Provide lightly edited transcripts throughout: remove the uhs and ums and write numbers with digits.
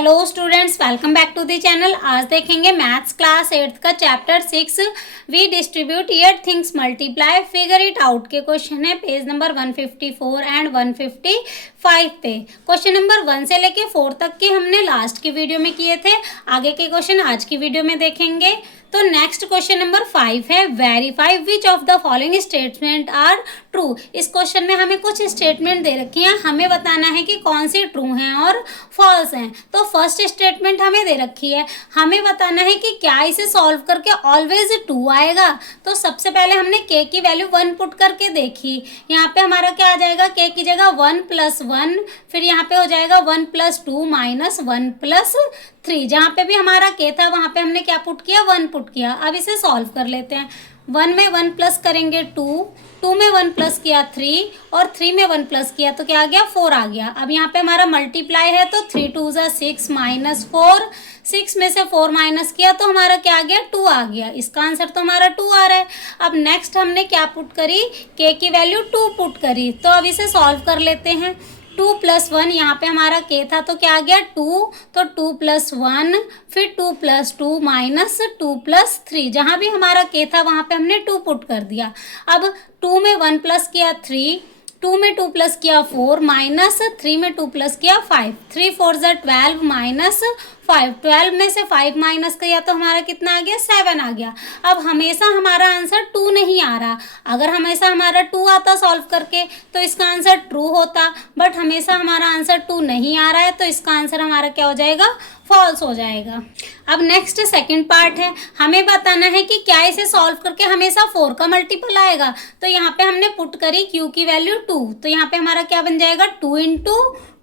Hello students, welcome back to the channel. आज देखेंगे maths class 8th का chapter 6 we distribute yet things multiply figure it out के question है page number 154 and 155 पे। Question number 1 से लेके 4 तक के हमने लास्ट की वीडियो में किए थे। आगे के क्वेश्चन आज की वीडियो में देखेंगे। तो नेक्स्ट क्वेश्चन नंबर 5 है verify which of the following statement are true. इस क्वेश्चन में हमें कुछ स्टेटमेंट दे रखी हैं, हमें बताना है कि कौन सी ट्रू हैं और फॉल्स हैं। तो फर्स्ट स्टेटमेंट हमें दे रखी है, हमें बताना है कि क्या इसे सॉल्व करके ऑलवेज 2 आएगा। तो सबसे पहले हमने k की वैल्यू 1 पुट करके देखी। यहाँ पे हमारा क्या आ जाएगा, k की जगह 1 + 1, फिर यहाँ पे हो जाएगा 1 + 2 - 1 + 3। जहाँ पे भी हमारा k था वहाँ पे हमने क्या पुट किया, 1 पुट किया। अब इसे सॉल्व कर लेते हैं। 1 में 1 प्लस करेंगे 2, 2 में 1 प्लस किया 3 और 3 में 1 प्लस किया तो क्या आ गया, 4 आ गया। अब यहाँ पे हमारा मल्टीप्लाई है तो 3 × 2 = 6 - 4, 6 में से 4 माइनस किया तो हमारा क्या आ गया, 2 आ गया। इसका आंसर तो हमारा 2 आ रहा है। अब नेक्स्ट हमने क्या पुट करी, k की वैल्यू 2 पुट करी। तो अब इसे सॉल्व कर लेते हैं। 2 + 1, यहाँ पे हमारा k था तो क्या आ गया 2, तो 2 + 1, फिर 2 + 2 - 2 + 3। जहाँ भी हमारा k था वहाँ पे हमने 2 पुट कर दिया। अब 2 में 1 प्लस किया 3, 2 में 2 प्लस किया 4 - 3 में 2 प्लस किया 5, 3 × 4 = 12 - 5, 12 में से 5 माइनस किया तो हमारा कितना आ गया, 7 आ गया। अब हमेशा हमारा आंसर 2 नहीं आ रहा। अगर हमेशा हमारा 2 आता सॉल्व करके तो इसका आंसर ट्रू होता, बट हमेशा हमारा आंसर 2 नहीं आ रहा है तो इसका आंसर हमारा क्या हो जाएगा, फॉल्स हो जाएगा। अब नेक्स्ट सेकंड पार्ट है, हमें बताना है कि क्या इसे सॉल्व करके हमेशा 4 का मल्टीपल आएगा। तो यहाँ पे हमने पुट करी q की वैल्यू 2, तो यहाँ पे हमारा क्या बन जाएगा, 2 ×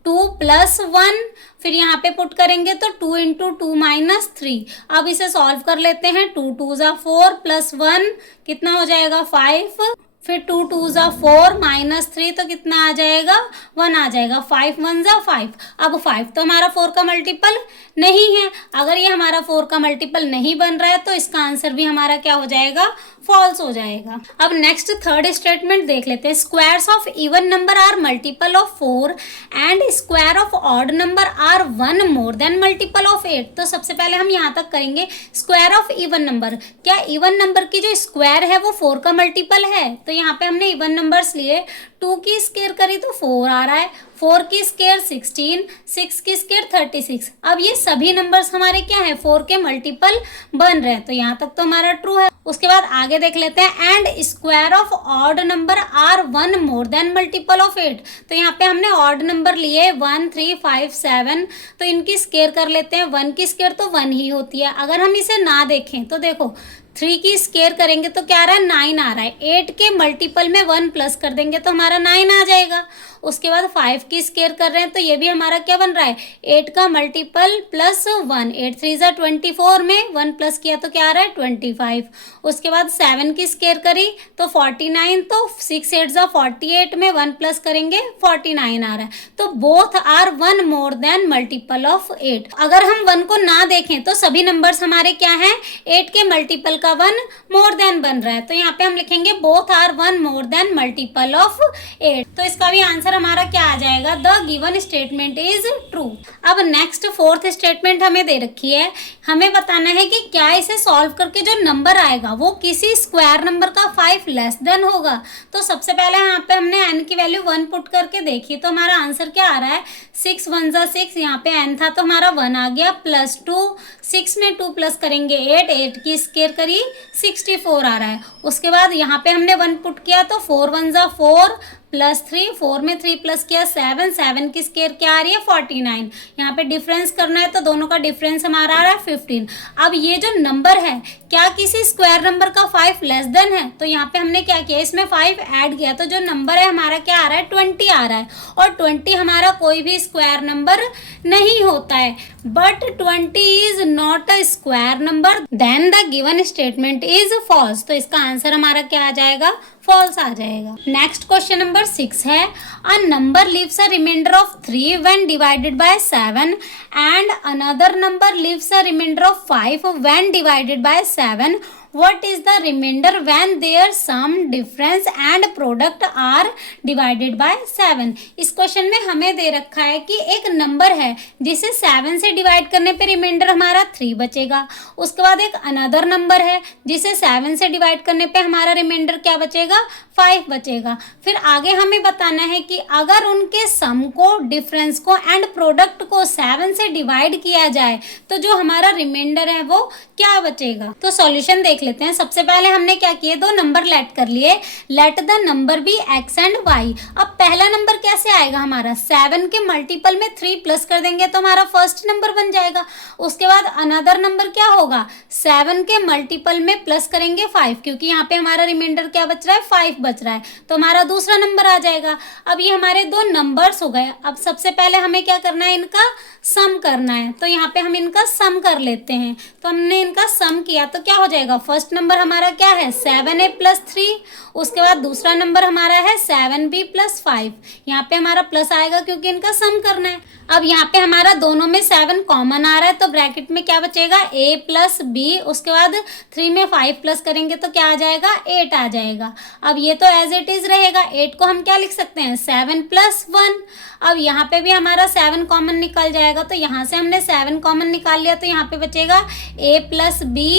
2 + 1, फिर यहाँ पे पुट करेंगे तो 2 × 2 - 3। अब इसे सॉल्व कर लेते हैं। 2 × 2 = 4 + 1 कितना हो जाएगा, 5, फिर 2 × 2 = 4 - 3 तो कितना आ जाएगा, 1 आ जाएगा। 5 × 1 = 5। अब 5 तो हमारा 4 का मल्टीपल नहीं है। अगर ये हमारा 4 का मल्टीपल नहीं बन रहा है तो इसका आंसर भी हमारा क्या हो जाएगा, फॉल्स हो जाएगा। अब नेक्स्ट थर्ड स्टेटमेंट देख लेते हैं। Squares of even number are multiple of 4 and square of odd number are 1 more than multiple of 8। तो सबसे पहले हम यहाँ तक करेंगे स्क्वायर ऑफ इवन नंबर। क्या इवन नंबर की जो स्क्वायर है वो 4 का मल्टीपल है? तो यहाँ पे हमने इवन नंबर्स लिए, 2 की स्क्वायर करी तो 4 आ रहा है, 4 की स्क्वायर 16, 6 की स्क्वायर 36। अब ये सभी नंबर्स हमारे क्या है, 4 के मल्टीपल बन रहे हैं। तो यहाँ तक तो हमारा ट्रू है। उसके बाद आगे देख लेते हैं, and square of odd number are 1 more than multiple of 8। तो यहाँ पे हमने ऑड नंबर लिए 1, 3, 5, 7, तो इनकी स्क्वायर कर लेते हैं। 1 की स्क्वायर तो 1 ही होती है। अगर हम इसे ना देखें तो देखो 3 की स्क्वायर करेंगे तो क्या आ रहा है, 9 आ रहा है। 8 के मल्टीपल में 1 प्लस कर देंगे तो हमारा 9 आ जाएगा। उसके बाद 5 की स्क्वायर कर रहे हैं तो ये भी हमारा क्या बन रहा है, 8 का मल्टीपल + 1, 8 × 3 = 24 में 1 प्लस किया तो क्या आ रहा है, 25। उसके बाद 7 की स्क्वायर करी तो 49, तो 6 × 8 = 48 में 1 प्लस करेंगे 49 आ रहा है। तो both are 1 more than multiple of 8। अगर हम 1 को ना देखें तो सभी नंबर्स हमारे क्या हैं, 8 के मल्टीपल का 1 मोर देन बन रहा है। तो यहाँ पे हम लिखेंगे both are 1 more than multiple of 8। तो इसका भी आंसर हमारा क्या आ जाएगा, the given statement is true. अब नेक्स्ट फोर्थ स्टेटमेंट हमें दे रखी है, हमें बताना है कि क्या इसे सॉल्व करके जो नंबर आएगा वो किसी स्क्वायर नंबर का 5 लेस देन होगा। तो सबसे पहले यहाँ पे हमने n की वैल्यू 1 पुट करके देखी तो हमारा आंसर क्या आ रहा है, 6 × 1 = 6, यहाँ पे n था तो हमारा 1 आ गया, +2, 6 में 2 प्लस करेंगे 8, 8 की स्क्वायर करी 64 आ रहा है। उसके बाद यहाँ पे हमने 1 पुट किया तो 4 × 1 = 4 +3, 4 में 3 प्लस किया 7, 7 की स्क्वायर क्या आ रही है, 49। यहाँ पे डिफरेंस करना है तो दोनों का डिफरेंस हमारा आ रहा है 15। अब ये जो नंबर है क्या किसी स्क्वायर नंबर का 5 लेस देन है? तो यहाँ पे हमने क्या किया, इसमें 5 ऐड किया तो जो नंबर है हमारा क्या आ रहा है, 20 आ रहा है। और 20 हमारा कोई भी स्क्वायर नंबर नहीं होता है। But 20 is not a square number, then the given statement is false. तो इसका आंसर हमारा क्या आ जाएगा, फॉल्स आ जाएगा। नेक्स्ट क्वेश्चन नंबर 6 है, a number leaves a reminder of 3 when divided by 7 and another number leaves a reminder of 5 when divided by 7. What is the reminder when their sum difference and product are divided by 7। इस question में हमें दे रखा है कि एक number है जिसे 7 से डिवाइड करने पे रिमाइंडर हमारा 3 बचेगा। उसके बाद एक अनदर नंबर है जिसे 7 से डिवाइड करने पे हमारा रिमाइंडर क्या बचेगा, 5 बचेगा। फिर आगे हमें बताना है कि अगर उनके सम को, डिफरेंस को एंड प्रोडक्ट को 7 से डिवाइड किया जाए तो जो हमारा रिमाइंडर है वो क्या बचेगा। तो सॉल्यूशन देख लेते हैं। सबसे पहले हमने क्या किए, दो नंबर लेट कर लिए। Let the number be x and y। अब पहला नंबर कैसे आएगा हमारा, 7 के मल्टीपल में 3 प्लस कर देंगे तो हमारा फर्स्ट नंबर बन जाएगा। उसके बाद अनदर नंबर क्या होगा, 7 के मल्टीपल में प्लस करेंगे 5, क्योंकि यहाँ पे हमारा रिमाइंडर क्या बच रहा है, 5 बच रहा है, तो हमारा दूसरा नंबर आ जाएगा। अब ये हमारे दो नंबर्स हो गए। अब सबसे पहले हमें क्या करना है, इनका सम करना है। तो यहाँ पे हम इनका सम कर लेते हैं। तो हमने इनका सम किया तो क्या हो जाएगा, फर्स्ट नंबर हमारा क्या है 7a प्लस 3, उसके बाद दूसरा नंबर हमारा है 7b प्लस 5। यहाँ पे हमारा प्लस आएगा क्योंकि इनका सम करना है। अब यहाँ पे हमारा दोनों में 7 कॉमन आ रहा है तो ब्रैकेट में क्या बचेगा, a प्लस b, उसके बाद 3 में 5 प्लस करेंगे तो क्या आ जाएगा, 8 आ जाएगा। अब ये तो एज इट इज रहेगा। 8 को हम क्या लिख सकते हैं, 7 प्लस 1। अब यहाँ पे भी हमारा 7 कॉमन निकल जाएगा, तो यहाँ से हमने 7 कॉमन निकाल लिया तो यहाँ पे बचेगा a प्लस b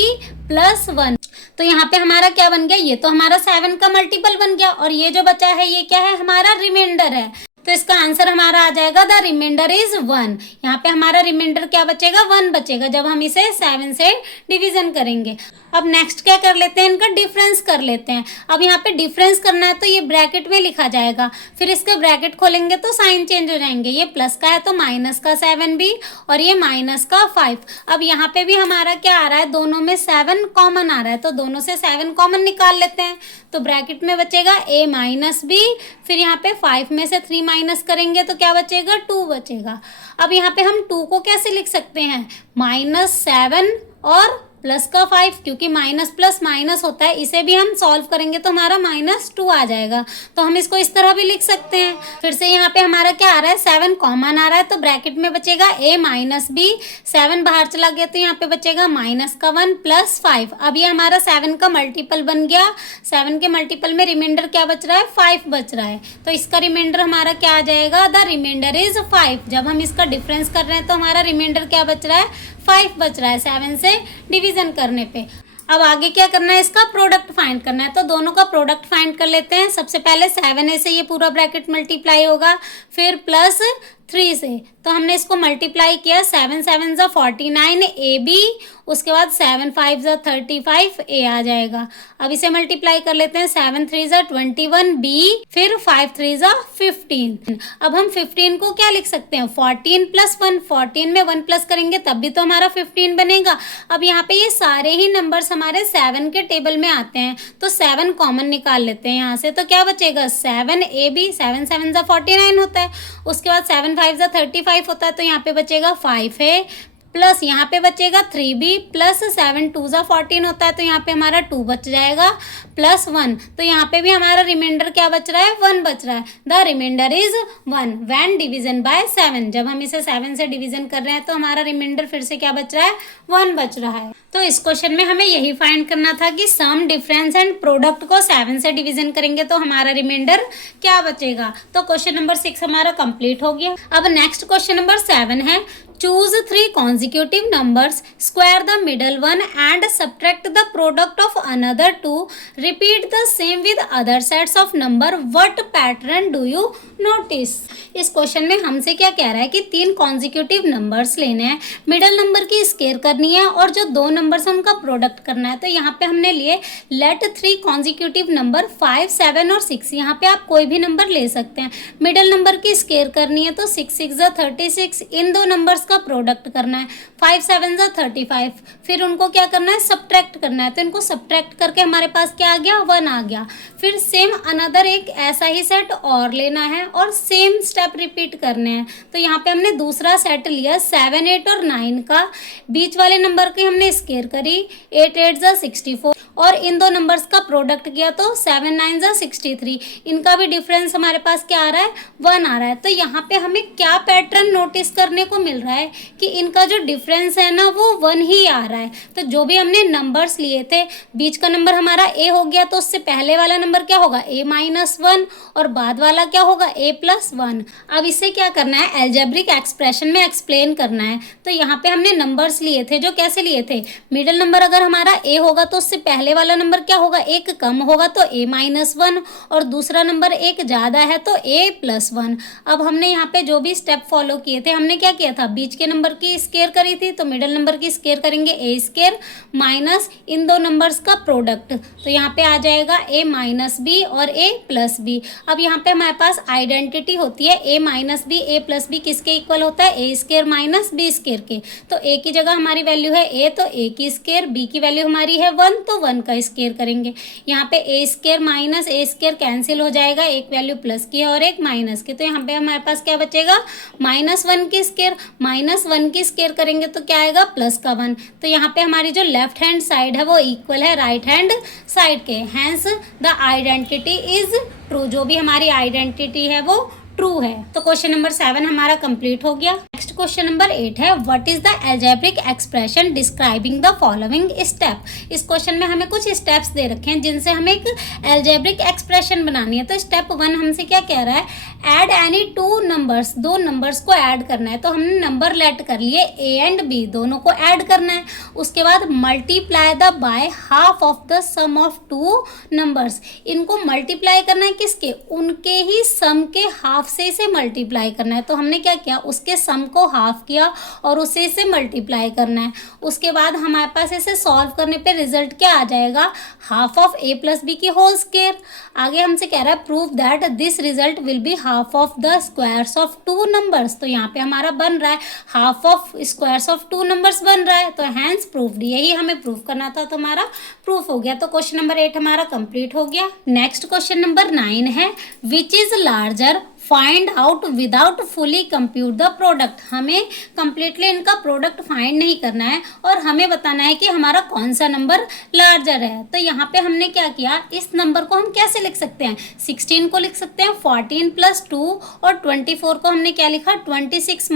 प्लस 1। तो यहाँ पे हमारा क्या बन गया, ये तो हमारा 7 का मल्टीपल बन गया, और ये जो बचा है ये क्या है, हमारा रिमाइंडर है। तो इसका आंसर हमारा आ जाएगा द रिमाइंडर इज 1। यहाँ पे हमारा रिमाइंडर क्या बचेगा, 1 बचेगा जब हम इसे 7 से डिवीजन करेंगे। अब नेक्स्ट क्या कर लेते हैं, इनका डिफरेंस कर लेते हैं। अब यहाँ पे डिफरेंस करना है तो ये ब्रैकेट में लिखा जाएगा, फिर इसके ब्रैकेट खोलेंगे तो साइन चेंज हो जाएंगे। ये प्लस का है तो माइनस का 7b और ये माइनस का 5। अब यहाँ पे भी हमारा क्या आ रहा है, दोनों में 7 कॉमन आ रहा है तो दोनों से 7 कॉमन निकाल लेते हैं। तो ब्रैकेट में बचेगा a माइनस b, फिर यहाँ पे 5 में से 3 माइनस करेंगे तो क्या बचेगा, 2 बचेगा। अब यहाँ पे हम 2 को कैसे लिख सकते हैं, -7 और प्लस का 5, क्योंकि माइनस प्लस माइनस होता है, इसे भी हम सॉल्व करेंगे तो हमारा -2 आ जाएगा। तो हम इसको इस तरह भी लिख सकते हैं। फिर से यहाँ पे हमारा क्या आ रहा है, 7 कॉमन आ रहा है तो ब्रैकेट में बचेगा a माइनस b, 7 बाहर चला गया तो यहाँ पे बचेगा माइनस का 1 प्लस 5। अब ये हमारा 7 का मल्टीपल बन गया। 7 के मल्टीपल में रिमाइंडर क्या बच रहा है, 5 बच रहा है, तो इसका रिमाइंडर हमारा क्या आ जाएगा, द रिमाइंडर इज 5। जब हम इसका डिफरेंस कर रहे हैं तो हमारा रिमाइंडर क्या बच रहा है, 5 बच रहा है 7 से डिवीजन करने पे। अब आगे क्या करना है, इसका प्रोडक्ट फाइंड करना है। तो दोनों का प्रोडक्ट फाइंड कर लेते हैं। सबसे पहले 7a से ये पूरा ब्रैकेट मल्टीप्लाई होगा, फिर प्लस 3 से, तो हमने इसको मल्टीप्लाई किया। 7 7 ज़ा 49 ab, उसके बाद 7 5 ज़ा 35 a आ जाएगा। अब इसे मल्टीप्लाई कर लेते हैं। 7 3 ज़ा 21 b, फिर 5 3 ज़ा 15। अब हम 15 को क्या लिख सकते हैं, 14 प्लस 1। 14 में 1 प्लस करेंगे तब भी तो हमारा 15 बनेगा। अब यहाँ पे ये सारे ही नंबर्स हमारे 7 के टेबल में आते हैं तो 7 कॉमन निकाल लेते हैं यहाँ से, तो क्या बचेगा, 7 ab, 7 7 ज़ा 49 होता है, उसके बाद 7 5 ज़ा 35 होता है तो यहाँ पे बचेगा 5 है, प्लस यहाँ पे बचेगा 3b, प्लस 7 2 ज़ा 14 होता है तो यहाँ पे हमारा 2 बच जाएगा, प्लस 1। तो यहाँ पे भी हमारा रिमाइंडर क्या बच रहा है, 1 बच रहा है। The reminder is 1 when division by 7। जब हम इसे 7 से डिवीजन कर रहे हैं तो हमारा रिमाइंडर फिर से क्या बच रहा है, 1 बच रहा है। तो इस क्वेश्चन में हमें यही फाइंड करना था कि सम, डिफरेंस एंड प्रोडक्ट को 7 से डिवीजन करेंगे तो हमारा रिमाइंडर क्या बचेगा। तो क्वेश्चन नंबर 6 हमारा कंप्लीट हो गया। अब नेक्स्ट क्वेश्चन नंबर 7 है, choose 3 consecutive numbers, square the middle one and subtract the product of another 2. Repeat the same with other sets of number. What pattern do you notice? इस question में हमसे क्या कह रहा है कि 3 कॉन्जिक्यूटिव नंबर्स लेने हैं, मिडल नंबर की स्क्वायर करनी है और जो 2 नंबर्स हैं उनका प्रोडक्ट करना है। तो यहाँ पे हमने लिए लेट 3 कॉन्जिक्यूटिव नंबर 5 7 और 6। यहाँ पे आप कोई भी नंबर ले सकते हैं। मिडल नंबर की स्क्वायर करनी है तो 6 6 ज़ा 36, इन 2 नंबर्स का प्रोडक्ट करना है। 5 7 ज़ा 35, फिर उनको क्या करना है, सब्ट्रैक्ट करना है। तो इनको सब्ट्रैक्ट करके हमारे पास क्या आ गया, 1 आ गया। फिर सेम अनदर एक ऐसा ही सेट और लेना है और सेम स्टेप रिपीट करने हैं। तो यहाँ पे हमने दूसरा सेट लिया 7 8 और 9 का, बीच वाले नंबर की हमने स्क्वायर करी, 8 8 ज़ा 64 और इन दो नंबर्स का प्रोडक्ट किया तो 7 9 जा 63, इनका भी डिफरेंस हमारे पास क्या आ रहा है, 1 आ रहा है। तो यहाँ पे हमें क्या पैटर्न नोटिस करने को मिल रहा है कि इनका जो डिफरेंस है ना वो 1 ही आ रहा है। तो जो भी हमने नंबर्स लिए थे, बीच का नंबर हमारा a हो गया, तो उससे पहले वाला नंबर क्या होगा, a-1, और बाद वाला क्या होगा, a+1। अब इसे क्या करना है, एल्जेब्रिक एक्सप्रेशन में एक्सप्लेन करना है। तो यहाँ पे हमने नंबर्स लिए थे, जो कैसे लिए थे, मिडिल नंबर अगर हमारा a होगा तो उससे पहले वाला नंबर क्या होगा, एक कम होगा तो a-1, और दूसरा नंबर एक ज़्यादा है तो a+1। अब हमने यहाँ पे जो भी स्टेप फॉलो किए थे, हमने क्या किया था, बीच के नंबर की स्क्वायर करी थी, तो मिडिल नंबर की स्क्वायर करेंगे a² माइनस इन दो नंबर्स का प्रोडक्ट, तो यहाँ पे आ जाएगा a-b और a+b। अब यहाँ पे हमारे पास आइडेंटिटी होती है a-b a+b किसके इक्वल होता है, a² माइनस b² के। तो a की जगह हमारी वैल्यू है a, तो a की स्क्वायर, b की वैल्यू हमारी है 1, तो 1 का स्क्वायर करेंगे। यहाँ पे a² माइनस a² कैंसिल हो जाएगा, एक वैल्यू प्लस की है और एक माइनस की, तो यहाँ पे हमारे पास क्या बचेगा, -1 की स्क्वायर, -1 की स्क्वायर करेंगे तो क्या आएगा, +1। तो यहाँ पे हमारी जो लेफ्ट हैंड साइड है वो इक्वल है राइट हैंड साइड के, hence the identity is true, जो भी हमारी आइडेंटिटी है वो ट्रू है। तो क्वेश्चन नंबर 7 हमारा कंप्लीट हो गया। नेक्स्ट क्वेश्चन नंबर 8 है, what is the algebraic expression describing the following step. इस क्वेश्चन में हमें कुछ स्टेप्स दे रखे हैं जिनसे हमें एक एल्जेब्रिक एक्सप्रेशन बनानी है। तो स्टेप 1 हमसे क्या कह रहा है, ऐड एनी टू नंबर्स, दो नंबर्स को ऐड करना है। तो हमने नंबर लेट कर लिए a एंड b, दोनों को ऐड करना है। उसके बाद multiply the by half of the sum of two numbers, इनको मल्टीप्लाई करना है किसके, उनके ही सम के हाफ से इसे मल्टीप्लाई करना है। तो हमने क्या किया, उसके सम को हाफ किया और उसे इसे मल्टीप्लाई करना है। उसके बाद हमारे पास इसे सॉल्व करने पे रिजल्ट क्या आ जाएगा, हाफ ऑफ a+b की होल स्क्वायर। आगे हमसे कह रहा है prove that this result will be half of the squares of two numbers. तो यहाँ पे हमारा बन रहा है half of squares of two numbers बन रहा है, तो हैंस प्रूव्ड, यही हमें प्रूव करना था, तो हमारा प्रूफ हो गया। तो क्वेश्चन नंबर 8 हमारा कंप्लीट हो गया। नेक्स्ट क्वेश्चन नंबर 9 है, which is larger, find out without fully compute the product. हमें कंप्लीटली इनका प्रोडक्ट फाइंड नहीं करना है और हमें बताना है कि हमारा कौन सा नंबर लार्जर है। तो यहाँ पे हमने क्या किया, इस नंबर को हम कैसे लिख सकते हैं, 16 को लिख सकते हैं 14 + 2, और 24 को हमने क्या लिखा, 26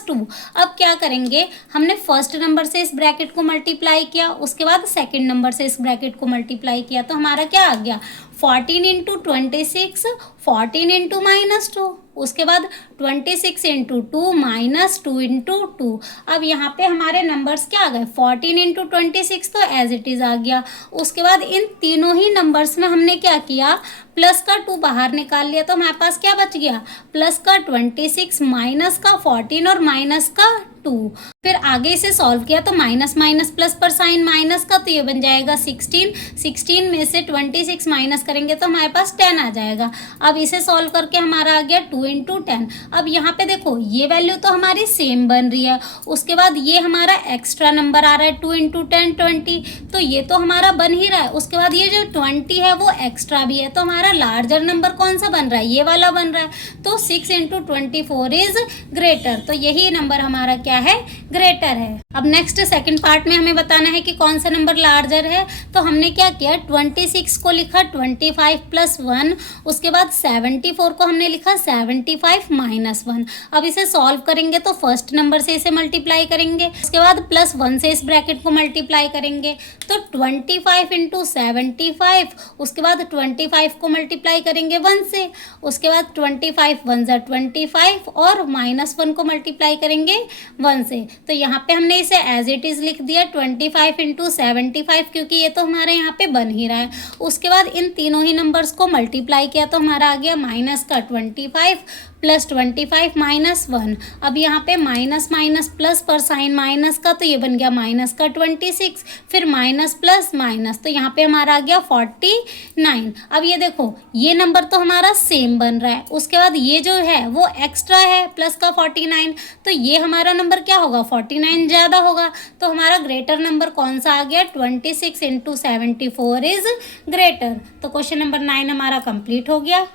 - 2। अब क्या करेंगे, हमने फर्स्ट नंबर से इस ब्रैकेट को मल्टीप्लाई किया, उसके बाद सेकेंड नंबर से इस ब्रैकेट को मल्टीप्लाई किया, तो हमारा क्या आ गया, 14 × 26, 14 × -2, उसके बाद 26 × 2 -2 × 2। अब यहाँ पे हमारे नंबर्स क्या आ गए, 14 × 26 तो एज इट इज़ आ गया। उसके बाद इन तीनों ही नंबर्स में हमने क्या किया, प्लस का 2 बाहर निकाल लिया, तो हमारे पास क्या बच गया, प्लस का 26 माइनस का 14 और माइनस का 2। फिर आगे इसे सॉल्व किया तो माइनस माइनस प्लस पर साइन माइनस का, तो ये बन जाएगा 16। 16 में से 26 माइनस करेंगे तो हमारे पास 10 आ जाएगा। अब इसे सॉल्व करके हमारा आ गया 2 × 10। अब यहाँ पे देखो ये वैल्यू तो हमारी सेम बन रही है, उसके बाद ये हमारा एक्स्ट्रा नंबर आ रहा है 2 × 10 20, तो ये तो हमारा बन ही रहा है। उसके बाद ये जो 20 है वो एक्स्ट्रा भी है, तो हमारा लार्जर नंबर कौन सा बन रहा है, ये वाला बन रहा है। तो 6 × 24 इज ग्रेटर, तो यही नंबर हमारा क्या है, ग्रेटर है। अब नेक्स्ट सेकंड पार्ट में हमें बताना है कि कौन सा नंबर लार्जर है। तो हमने क्या किया, 26 को लिखा 25 + 1, उसके बाद 74 को हमने लिखा 75 - 1। अब इसे सॉल्व करेंगे तो फर्स्ट नंबर से इसे मल्टीप्लाई करेंगे, उसके बाद +1 से इस ब्रैकेट को मल्टीप्लाई करेंगे, तो 25 × 75, उसके बाद 25 को मल्टीप्लाई करेंगे 1 से, उसके बाद 25 × 1 = 25 और -1 को मल्टीप्लाई करेंगे 1 से। तो यहाँ पे हमने इसे एज इट इज लिख दिया 25 × 75, क्योंकि ये तो हमारे यहाँ पे बन ही रहा है। उसके बाद इन तीनों ही नंबर्स को मल्टीप्लाई किया तो हमारा आ गया माइनस का 25 + 25 - 1। अब यहाँ पे माइनस माइनस प्लस पर साइन माइनस का, तो ये बन गया माइनस का 26, फिर माइनस प्लस माइनस, तो यहाँ पे हमारा आ गया 49। अब ये देखो ये नंबर तो हमारा सेम बन रहा है, उसके बाद ये जो है वो एक्स्ट्रा है प्लस का 49, तो ये हमारा नंबर क्या होगा, 49 ज़्यादा होगा। तो हमारा ग्रेटर नंबर कौन सा आ गया, 26 × 74 इज ग्रेटर। तो क्वेश्चन नंबर 9 हमारा कंप्लीट हो गया।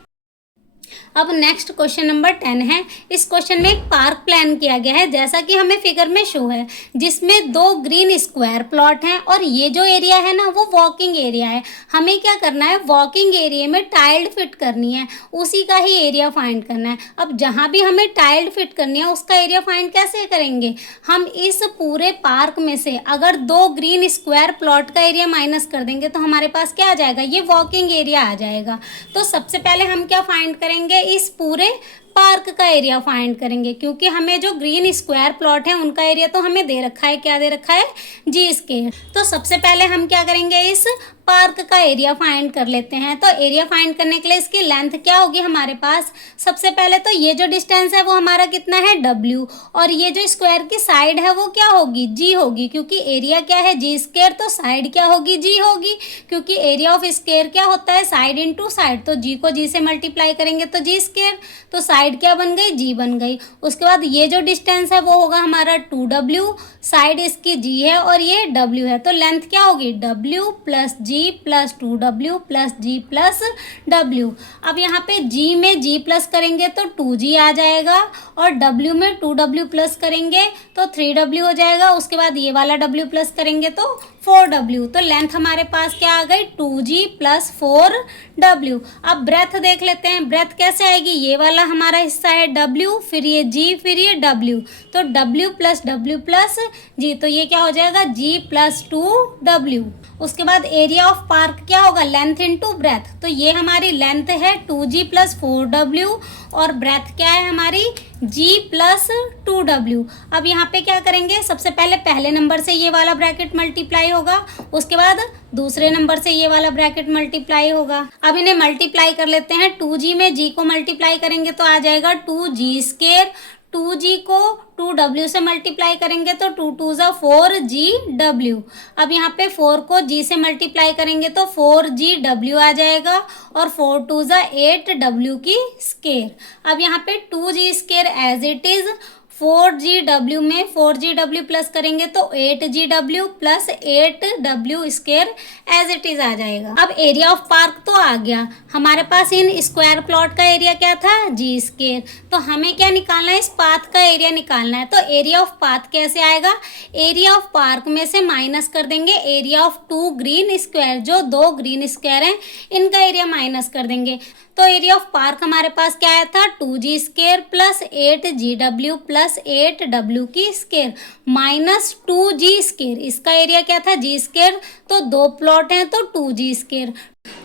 अब नेक्स्ट क्वेश्चन नंबर 10 है। इस क्वेश्चन में एक पार्क प्लान किया गया है जैसा कि हमें फिगर में शो है, जिसमें 2 ग्रीन स्क्वायर प्लॉट हैं और ये जो एरिया है ना वो वॉकिंग एरिया है। हमें क्या करना है, वॉकिंग एरिया में टाइल्ड फिट करनी है, उसी का ही एरिया फाइंड करना है। अब जहाँ भी हमें टाइल्ड फिट करनी है उसका एरिया फाइंड कैसे करेंगे, हम इस पूरे पार्क में से अगर 2 ग्रीन स्क्वायर प्लॉट का एरिया माइनस कर देंगे तो हमारे पास क्या आ जाएगा, ये वॉकिंग एरिया आ जाएगा। तो सबसे पहले हम क्या फाइंड करेंगे, इस पूरे पार्क का एरिया फाइंड करेंगे, क्योंकि हमें जो ग्रीन स्क्वायर प्लॉट है उनका एरिया तो हमें दे रखा है, क्या दे रखा है, जी स्क्वायर। तो सबसे पहले हम क्या करेंगे, इस पार्क का एरिया फाइंड कर लेते हैं। तो एरिया फाइंड करने के लिए इसकी लेंथ क्या होगी हमारे पास, सबसे पहले तो ये जो डिस्टेंस है वो हमारा कितना है, W, और ये जो स्क्वायर की साइड है वो क्या होगी, G होगी, क्योंकि एरिया क्या है, जी स्क्वायर, तो साइड क्या होगी, G होगी, क्योंकि एरिया ऑफ स्क्वायर क्या होता है, साइड इंटू साइड। तो G को G से मल्टीप्लाई करेंगे तो जी स्क्वायर, तो साइड क्या बन गई, G बन गई। उसके बाद ये जो डिस्टेंस है वो होगा हमारा 2W, साइड इसकी G है और ये W है, तो लेंथ क्या होगी, W plus G plus 2W plus G plus W। अब यहाँ पे G में G प्लस करेंगे तो 2G आ जाएगा और W में 2W प्लस करेंगे तो 3W हो जाएगा। उसके बाद ये वाला W प्लस करेंगे तो 4W। तो लेंथ हमारे पास क्या आ गई, 2G प्लस 4W। अब ब्रेथ देख लेते हैं, ब्रेथ कैसे आएगी, ये वाला हमारा हिस्सा है W, फिर ये G, फिर ये W, तो W plus W plus G, तो ये क्या हो जाएगा, G प्लस 2W। उसके बाद एरिया ऑफ पार्क क्या होगा, लेंथ इनटू ब्रेथ, तो ये हमारी लेंथ है 2G प्लस 4W और ब्रेथ क्या है हमारी, G प्लस 2W। अब यहाँ पे क्या करेंगे, सबसे पहले पहले नंबर से ये वाला ब्रैकेट मल्टीप्लाई होगा, उसके बाद दूसरे नंबर से ये वाला ब्रैकेट मल्टीप्लाई होगा। अब इन्हें मल्टीप्लाई कर लेते हैं, 2G में G को मल्टीप्लाई करेंगे तो आ जाएगा 2G स्क्वायर, 2G को 2W से मल्टीप्लाई करेंगे तो 2 2 ज़ा 4GW। अब यहाँ पे 4 को G से मल्टीप्लाई करेंगे तो 4GW आ जाएगा और 4 2 ज़ा 8W की स्क्वायर। अब यहाँ पे 2G square as it is, 4GW में 4GW प्लस करेंगे तो 8GW plus 8W square as it is आ जाएगा। अब एरिया ऑफ पार्क तो आ गया हमारे पास, इन स्क्वायर प्लॉट का एरिया क्या था, G स्क्वायर। तो हमें क्या निकालना है, इस पाथ का एरिया निकालना है। तो एरिया ऑफ पाथ कैसे आएगा, एरिया ऑफ पार्क में से माइनस कर देंगे एरिया ऑफ 2 ग्रीन स्क्वायर, जो 2 ग्रीन स्क्वायर हैं इनका एरिया माइनस कर देंगे। तो एरिया ऑफ पार्क हमारे पास क्या आया था, 2G square plus 8GW plus 8W की स्क्वायर माइनस 2G स्क्वायर। इसका एरिया क्या था, G स्क्वायर, तो 2 प्लॉट हैं तो 2G स्क्वायर।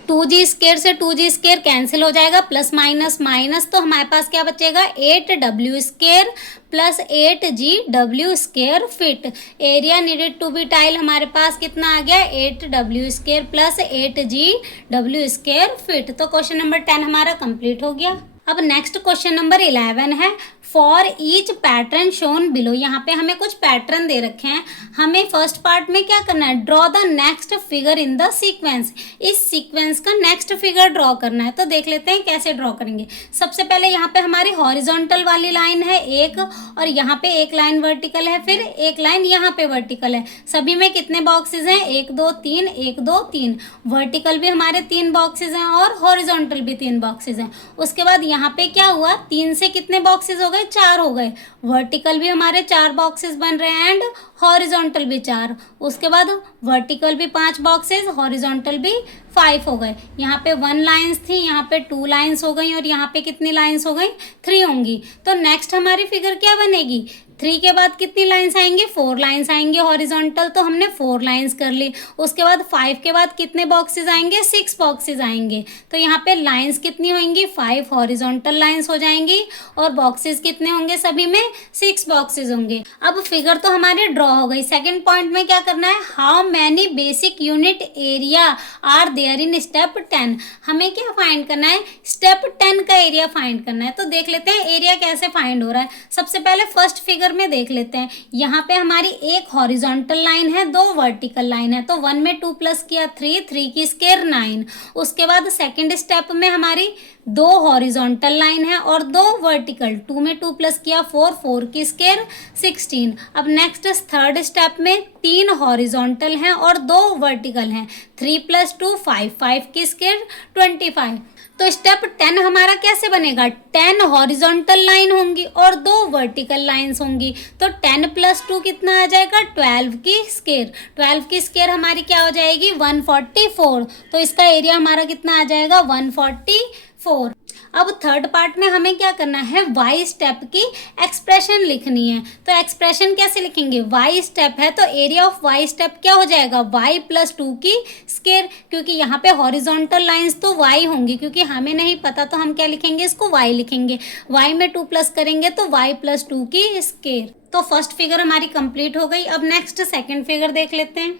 2G स्क्वायर से 2G स्क्वायर कैंसिल हो जाएगा, प्लस माइनस माइनस, तो हमारे पास क्या बचेगा, 8W square plus 8GW square feet. Area needed to be tile हमारे पास कितना आ गया, 8W square plus 8GW square feet. तो क्वेश्चन नंबर 10 हमारा कंप्लीट हो गया। अब नेक्स्ट क्वेश्चन नंबर 11 है, for each pattern shown below. यहाँ पे हमें कुछ पैटर्न दे रखे हैं, हमें फर्स्ट पार्ट में क्या करना है, draw the next figure in the sequence. इस सीक्वेंस का नेक्स्ट फिगर ड्रॉ करना है। तो देख लेते हैं कैसे ड्रॉ करेंगे। सबसे पहले यहाँ पे हमारी हॉरिजॉन्टल वाली लाइन है एक, और यहाँ पे एक लाइन वर्टिकल है, फिर एक लाइन यहाँ पे वर्टिकल है। सभी में कितने बॉक्सेस हैं, 1 2 3, 1 2 3। वर्टिकल भी हमारे 3 बॉक्सेस हैं और हॉरिजॉन्टल भी 3 बॉक्सेस हैं। उसके बाद यहाँ पे क्या हुआ, 3 से कितने बॉक्सेस हो गए, 4 हो गए। वर्टिकल भी हमारे 4 बॉक्सेस बन रहे हैं एंड हॉरिजॉन्टल भी 4। उसके बाद वर्टिकल भी 5 बॉक्सेस, हॉरिजॉन्टल भी 5 हो गए। यहाँ पे 1 लाइन्स थी, यहाँ पे 2 लाइन्स हो गई और यहाँ पे कितनी लाइन्स हो गई, 3 होंगी। तो नेक्स्ट हमारी फिगर क्या बनेगी, 3 के बाद कितनी लाइन्स आएंगी, 4 लाइन्स आएंगे हॉरिजॉन्टल, तो हमने 4 लाइन्स कर ली। उसके बाद 5 के बाद कितने बॉक्सेस आएंगे, 6 बॉक्सेस आएंगे। तो यहाँ पे लाइन्स कितनी होंगी, 5 हॉरिजॉन्टल लाइन्स हो जाएंगी और बॉक्सेस कितने होंगे, सभी में 6 बॉक्सेस होंगे। अब फिगर तो हमारी ड्रॉ हो गई। सेकेंड पॉइंट में क्या करना है, how many basic unit area are there in step 10। हमें क्या फाइंड करना है, स्टेप 10 का एरिया फाइंड करना है। तो देख लेते हैं एरिया कैसे फाइंड हो रहा है। सबसे पहले फर्स्ट फिगर में देख लेते हैं, यहाँ पे हमारी एक हॉरिजॉन्टल लाइन है, 2 वर्टिकल लाइन है। तो 1 में 2 प्लस किया 3, 3 की स्क्वायर 9। उसके बाद सेकंड स्टेप में हमारी 2 हॉरिजॉन्टल लाइन है और 2 वर्टिकल, 2 में 2 प्लस किया 4, 4 की स्क्वायर 16। अब नेक्स्ट थर्ड स्टेप में 3 हॉरिजॉन्टल हैं और 2 वर्टिकल हैं, 3 + 2 5, 5 की स्क्वायर 25। तो स्टेप 10 हमारा कैसे बनेगा, 10 हॉरिजॉन्टल लाइन होंगी और 2 वर्टिकल लाइंस होंगी। तो 10 प्लस 2 कितना आ जाएगा, 12 की स्केयर। 12 की स्केयर हमारी क्या हो जाएगी, 144। तो इसका एरिया हमारा कितना आ जाएगा, 144। अब थर्ड पार्ट में हमें क्या करना है, वाई स्टेप की एक्सप्रेशन लिखनी है। तो एक्सप्रेशन कैसे लिखेंगे, वाई स्टेप है तो एरिया ऑफ वाई स्टेप क्या हो जाएगा, वाई प्लस 2 की स्केयर, क्योंकि यहाँ पे हॉरिजॉन्टल लाइंस तो वाई होंगी, क्योंकि हमें नहीं पता तो हम क्या लिखेंगे, इसको वाई लिखेंगे। वाई में 2 प्लस करेंगे तो वाई प्लस 2 की स्केयर। तो फर्स्ट फिगर हमारी कंप्लीट हो गई। अब नेक्स्ट सेकेंड फिगर देख लेते हैं।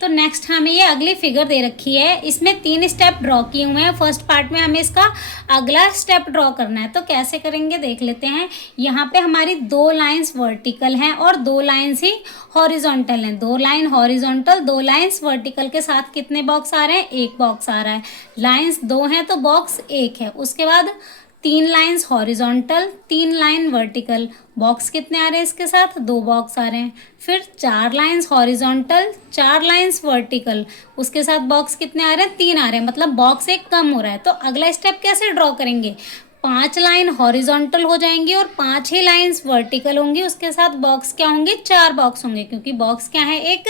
तो नेक्स्ट हमें ये अगली फिगर दे रखी है, इसमें 3 स्टेप ड्रॉ किए हुए हैं। फर्स्ट पार्ट में हमें इसका अगला स्टेप ड्रॉ करना है। तो कैसे करेंगे देख लेते हैं। यहाँ पे हमारी 2 लाइंस वर्टिकल हैं और 2 लाइंस ही हॉरिजॉन्टल हैं। 2 लाइन हॉरिजॉन्टल, 2 लाइंस वर्टिकल के साथ कितने बॉक्स आ रहे हैं, 1 बॉक्स आ रहा है। लाइंस 2 हैं तो बॉक्स 1 है। उसके बाद 3 lines horizontal, 3 line vertical, box कितने आ रहे हैं इसके साथ, 2 बॉक्स आ रहे हैं। फिर 4 लाइंस हॉरिजॉन्टल, 4 लाइंस वर्टिकल, उसके साथ बॉक्स कितने आ रहे हैं, 3 आ रहे हैं, मतलब बॉक्स एक कम हो रहा है। तो अगला स्टेप कैसे ड्रॉ करेंगे, 5 लाइन हॉरिजॉन्टल हो जाएंगी और 5 ही लाइंस वर्टिकल होंगी। उसके साथ बॉक्स क्या होंगे, 4 बॉक्स होंगे, क्योंकि बॉक्स क्या है, एक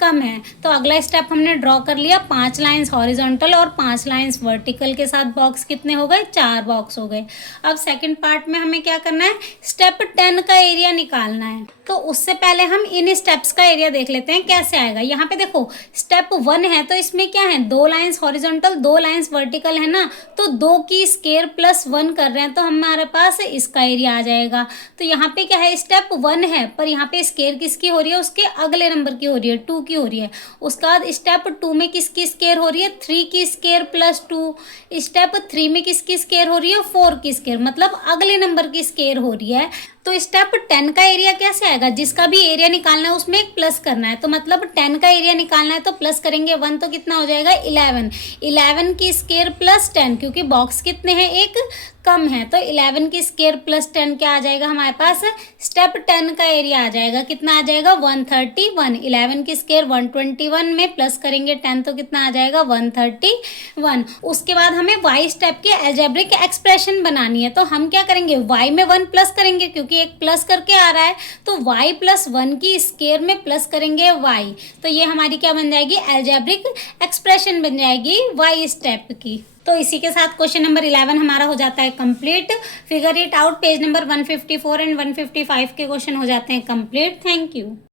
कम है। तो अगला स्टेप हमने ड्रॉ कर लिया, 5 लाइंस हॉरिजॉन्टल और 5 लाइंस वर्टिकल के साथ बॉक्स कितने हो गए, 4 बॉक्स हो गए। अब सेकंड पार्ट में हमें क्या करना है, स्टेप 10 का एरिया निकालना है। तो उससे पहले हम इन स्टेप्स का एरिया देख लेते हैं कैसे आएगा। यहाँ पे देखो स्टेप 1 है तो इसमें क्या है, 2 लाइंस हॉरिजॉन्टल, 2 लाइंस वर्टिकल है ना, तो 2 की स्केयर प्लस 1 कर रहे हैं तो हमारे पास इसका एरिया आ जाएगा। तो यहाँ पे क्या है, स्टेप 1 है पर यहाँ पे स्केयर किसकी हो रही है, उसके अगले नंबर की हो रही है, 2 की हो रही है। उसके बाद स्टेप 2 में किसकी स्केयर हो रही है, 3 की स्केयर प्लस 2। स्टेप 3 में किसकी स्केयर हो रही है, 4 की स्केयर, मतलब अगले नंबर की स्केयर हो रही है। तो स्टेप 10 का एरिया कैसे आएगा, जिसका भी एरिया निकालना है उसमें एक प्लस करना है। तो मतलब 10 का एरिया निकालना है तो प्लस करेंगे 1 तो कितना हो जाएगा, 11। 11 की स्केयर प्लस 10, क्योंकि बॉक्स कितने हैं, एक कम है। तो 11 की स्केयर प्लस 10 क्या आ जाएगा हमारे पास, स्टेप 10 का एरिया आ जाएगा, कितना आ जाएगा, 131। 11 की स्केयर 121 में प्लस करेंगे 10 तो कितना आ जाएगा, 131। उसके बाद हमें वाई स्टेप की अलजेब्रिक एक्सप्रेशन बनानी है। तो हम क्या करेंगे, वाई में 1 प्लस करेंगे, क्योंकि एक प्लस करके आ रहा है, तो y प्लस 1 की स्केयर में प्लस करेंगे y। तो ये हमारी क्या बन जाएगी, अलजेब्रिक एक्सप्रेशन बन जाएगी वाई स्टेप की। तो इसी के साथ क्वेश्चन नंबर 11 हमारा हो जाता है complete. Figure it out page number 154 and 155 के क्वेश्चन हो जाते हैं कंप्लीट। Thank you.